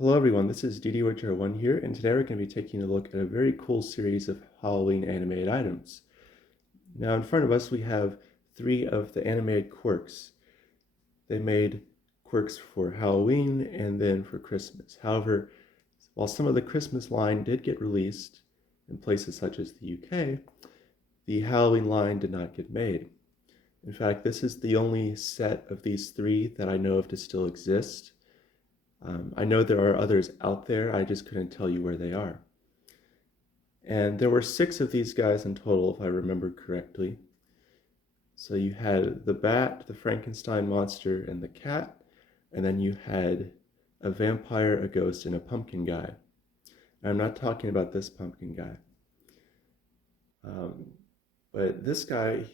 Hello everyone, this is DD1 here, and today we're going to be taking a look at a very cool series of Halloween animated items. Now in front of us we have 3 of the animated Quirks. They made Quirks for Halloween and then for Christmas. However, while some of the Christmas line did get released in places such as the UK, the Halloween line did not get made. In fact, this is the only set of these 3 that I know of to still exist. I know there are others out there, I just couldn't tell you where they are. And there were 6 of these guys in total, if I remember correctly. So you had the bat, the Frankenstein monster, and the cat, and then you had a vampire, a ghost, and a pumpkin guy. And I'm not talking about this pumpkin guy. But this guy,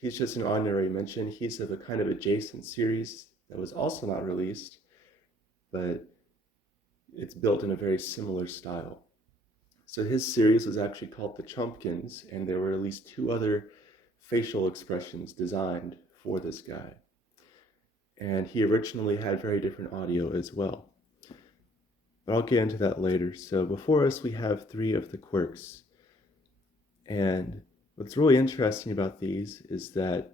he's just an honorary mention. He's of a kind of adjacent series that was also not released, but it's built in a very similar style. So his series was actually called the Chumpkins, and there were at least 2 other facial expressions designed for this guy. And he originally had very different audio as well. But I'll get into that later. So before us we have 3 of the Quirks. And what's really interesting about these is that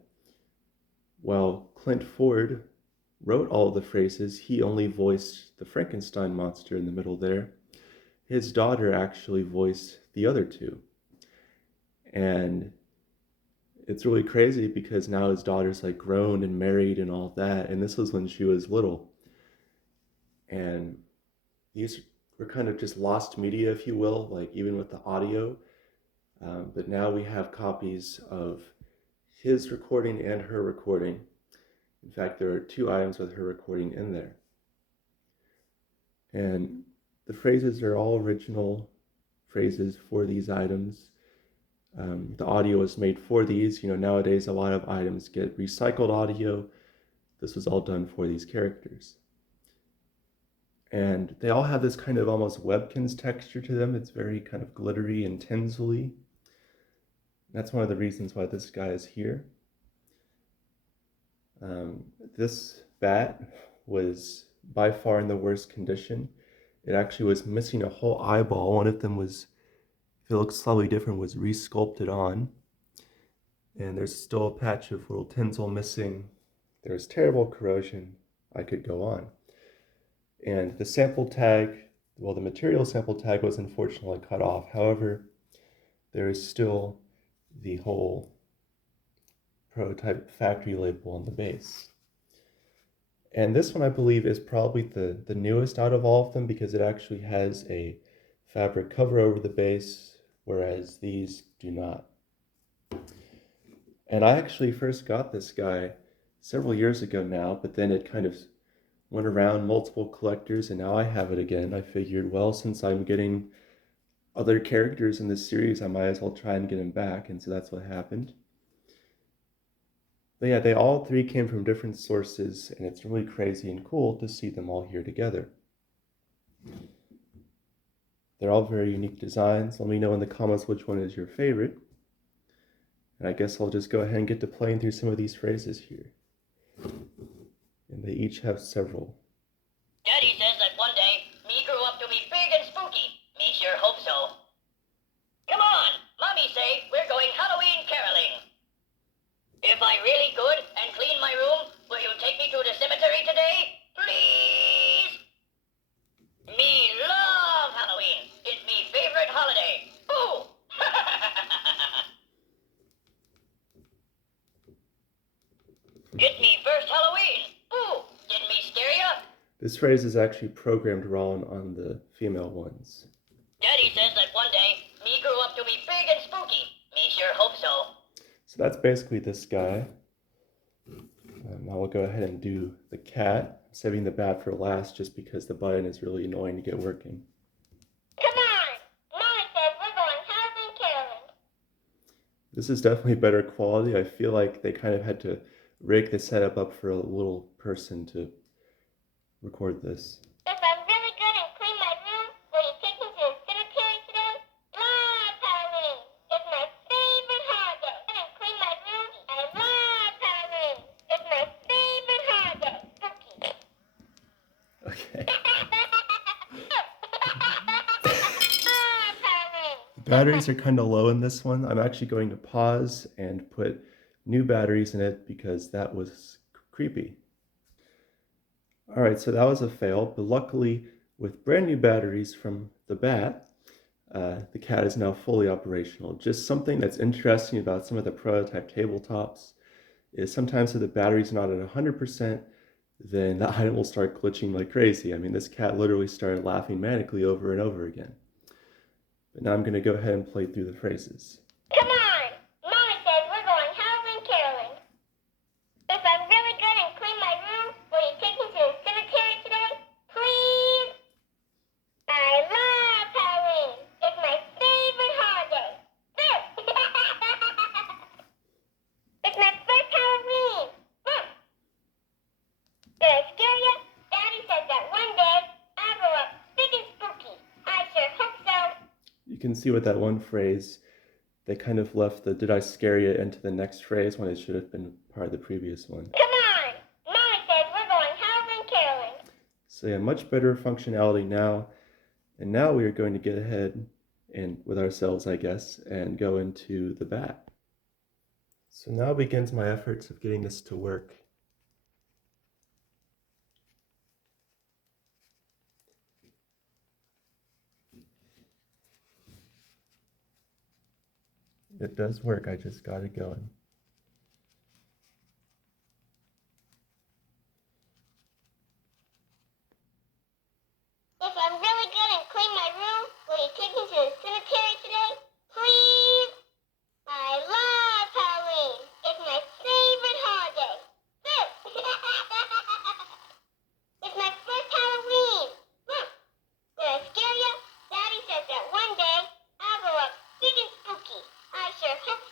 while Clint Ford wrote all of the phrases, he only voiced the Frankenstein monster in the middle there. His daughter actually voiced the other 2. And it's really crazy because now his daughter's like grown and married and all that, and this was when she was little. And these were kind of just lost media, if you will, like even with the audio. But now we have copies of his recording and her recording. In fact, there are 2 items with her recording in there. And the phrases are all original phrases for these items. The audio was made for these. You know, nowadays a lot of items get recycled audio. This was all done for these characters. And they all have this kind of almost Webkinz texture to them. It's very kind of glittery and tinsely. That's one of the reasons why this guy is here. This bat was by far in the worst condition. It actually was missing a whole eyeball. One of them was, if it looks slightly different, was re-sculpted on. And there's still a patch of little tinsel missing. There's terrible corrosion. I could go on. And the sample tag, well, the material sample tag was unfortunately cut off. However, there is still the whole prototype factory label on the base. And this one, I believe, is probably the newest out of all of them because it actually has a fabric cover over the base, whereas these do not. And I actually first got this guy several years ago now, but then it kind of went around multiple collectors, and now I have it again. I figured, well, since I'm getting other characters in this series, I might as well try and get him back, and so that's what happened. But yeah, they all 3 came from different sources, and it's really crazy and cool to see them all here together. They're all very unique designs. Let me know in the comments which one is your favorite. And I guess I'll just go ahead and get to playing through some of these phrases here. And they each have several. Daddy says that one day, me grew up to be big and spooky. Me sure hope so. Come on, Mommy say we're going Halloween caroling. If I really good and clean my room, will you take me to the cemetery today? Please? Me love Halloween. It's me favorite holiday. Ooh! It's me first Halloween. Ooh! Didn't me scare ya? This phrase is actually programmed wrong on the female ones. Daddy says that one day, me grew up to be big and spooky. Me sure hope so. So that's basically this guy. Now we'll go ahead and do the cat. I'm saving the bat for last just because the button is really annoying to get working. Come on! Mama says we're going Halloween caroling. This is definitely better quality. I feel like they kind of had to rig the setup up for a little person to record this. If I'm really good and clean my room, will you take me to the cemetery today? Love Halloween. It's my favorite holiday. And clean my room. I love Halloween. It's my favorite holiday. Spooky. Okay. Batteries are kind of low in this one. I'm actually going to pause and put new batteries in it because that was creepy. All right, so that was a fail, but luckily with brand new batteries from the bat, the cat is now fully operational. Just something that's interesting about some of the prototype tabletops is sometimes if the battery's not at 100%, then the item will start glitching like crazy. I mean, this cat literally started laughing manically over and over again. But now I'm going to go ahead and play through the phrases. Come on! Mommy says we're going Halloween caroling. If I'm really good and clean my room, will you take me to the cemetery today? Please? I love Halloween. It's my favorite holiday. It's my first Halloween. Did I scare you? Daddy said that one day I'll grow up big and spooky. I sure hope so. You can see with that one phrase, they kind of left the "did I scare you" into the next phrase when it should have been part of the previous one. Come on! Mommy says we're going Halloween caroling. So yeah, much better functionality now. And now we are going to get ahead and with ourselves, I guess, and go into the bat. So now begins my efforts of getting this to work. It does work, I just got it going. If I'm really good and clean my room, will you take me to the cemetery today? Please? I love Halloween. It's my favorite holiday. It's my first Halloween. Did I scare you? Daddy says that one day I'll grow up big and spooky. I sure hope